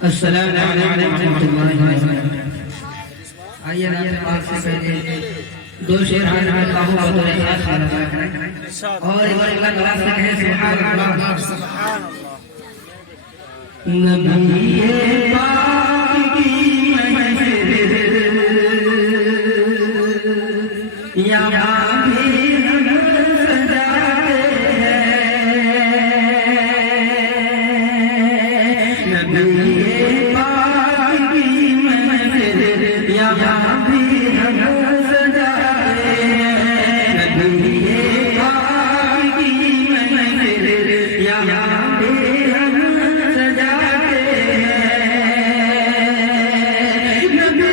अस्सलाम वालेकुम रहमतुल्लाहि व बरकातहू। आइए पाक से पहले दो शेर हाजिर करता हूँ बतौर खास और एक बार अल्लाह तआला से कहें सुभान अल्लाह सुभान अल्लाह। नबी पाक की महफिल यहाँ भी हम सजाते हैं। नबी पाक की महफिल यहाँ भी हम सजाते हैं। नबी पाक की महफिल यहाँ भी हम सजाते हैं। नबी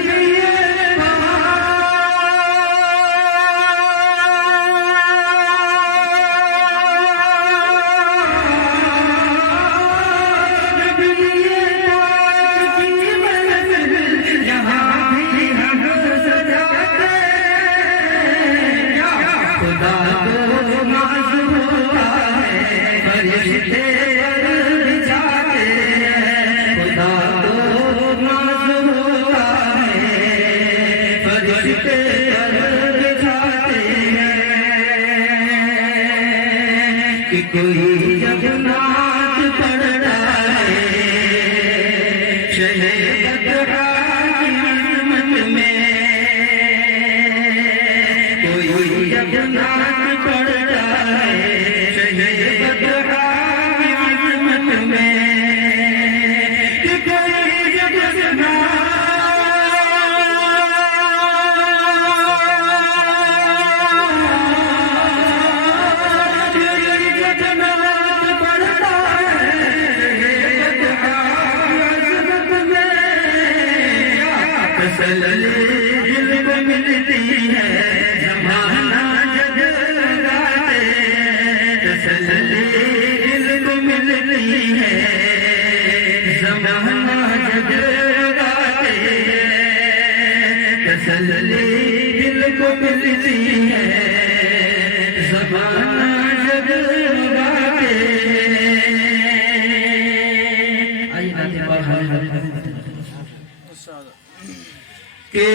कि कोई जब नाच पड़ता है शहर बदरा की अजमत में, कोई जब नाच पड़ता है शहर बदरा की अजमत में, कि कोई जब दिल को मिलती है ज़माना जग लगाते, तसल्ली दिल को मिलती है ज़माना जग लगाते, तसल्ली दिल को मिलती है ज़माना जग लगाते। आइए के